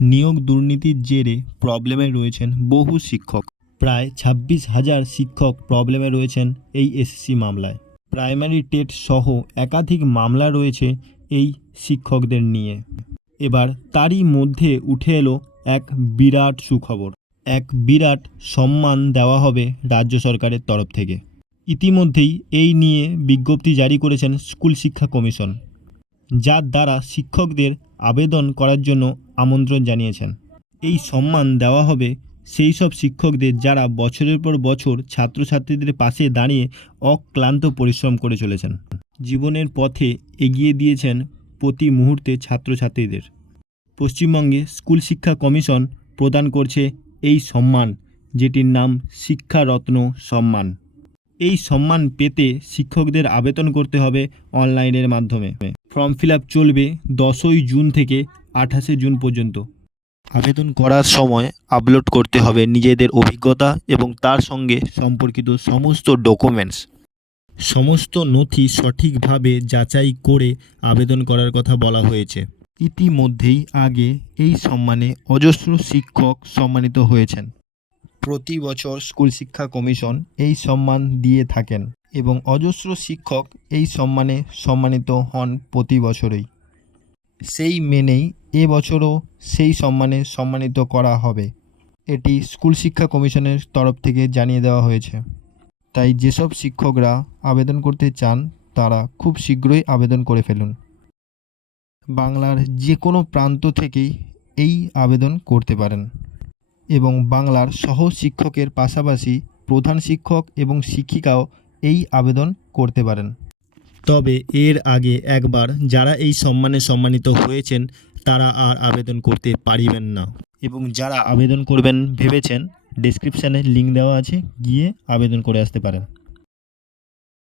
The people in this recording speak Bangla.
নিয়োগ দুর্নীতির জেরে প্রবলেমে রয়েছেন বহু শিক্ষক। প্রায় 26,000 শিক্ষক প্রবলেমে রয়েছেন এই এসএসসি মামলায়। প্রাইমারি টেট সহ একাধিক মামলা রয়েছে এই শিক্ষকদের নিয়ে। এবার তারই মধ্যে উঠে এলো এক বিরাট সুখবর। এক বিরাট সম্মান দেওয়া হবে রাজ্য সরকারের তরফ থেকে। ইতিমধ্যেই এই নিয়ে বিজ্ঞপ্তি জারি করেছেন স্কুল শিক্ষা কমিশন, যার দ্বারা শিক্ষকদের আবেদন করার জন্য আমন্ত্রণ জানিয়েছেন। এই সম্মান দেওয়া হবে সেই সব শিক্ষকদের যারা বছরের পর বছর ছাত্রছাত্রীদের পাশে দাঁড়িয়ে অক্লান্ত পরিশ্রম করে চলেছেন, জীবনের পথে এগিয়ে দিয়েছেন প্রতি মুহূর্তে ছাত্রছাত্রীদের। পশ্চিমবঙ্গে স্কুল শিক্ষা কমিশন প্রদান করছে এই সম্মান, যেটির নাম শিক্ষারত্ন সম্মান। এই সম্মান পেতে শিক্ষকদের আবেদন করতে হবে অনলাইনের মাধ্যমে। ফর্ম ফিল আপ চলবে 10ই জুন থেকে 28শে জুন পর্যন্ত। আবেদন করার সময় আপলোড করতে হবে নিজেদের অভিজ্ঞতা এবং তার সঙ্গে সম্পর্কিত সমস্ত ডকুমেন্টস। সমস্ত নথি সঠিকভাবে যাচাই করে আবেদন করার কথা বলা হয়েছে। ইতিমধ্যেই আগে এই সম্মানে অজস্র শিক্ষক সম্মানিত হয়েছেন। প্রতি বছর স্কুল শিক্ষা কমিশন এই সম্মান দিয়ে থাকেন এবং অজস্র শিক্ষক এই সম্মানে সম্মানিত হন প্রতি বছরেই। সেই মেনেই এবছরও সেই সম্মানে সম্মানিত করা হবে। এটি স্কুল শিক্ষা কমিশনের তরফ থেকে জানিয়ে দেওয়া হয়েছে। তাই যেসব শিক্ষকরা আবেদন করতে চান তারা খুব শীঘ্রই আবেদন করে ফেলুন। বাংলার যে কোনো প্রান্ত থেকেই এই আবেদন করতে পারেন এবং বাংলার সহ শিক্ষকের পাশাপাশি প্রধান শিক্ষক এবং শিক্ষিকাও এই আবেদন করতে পারেন। তবে এর আগে একবার যারা এই সম্মানে সম্মানিত হয়েছেন তারা আর আবেদন করতে পারিবেন না, এবং যারা আবেদন করবেন ভেবেছেন ডেসক্রিপশানে লিঙ্ক দেওয়া আছে, গিয়ে আবেদন করে আসতে পারেন।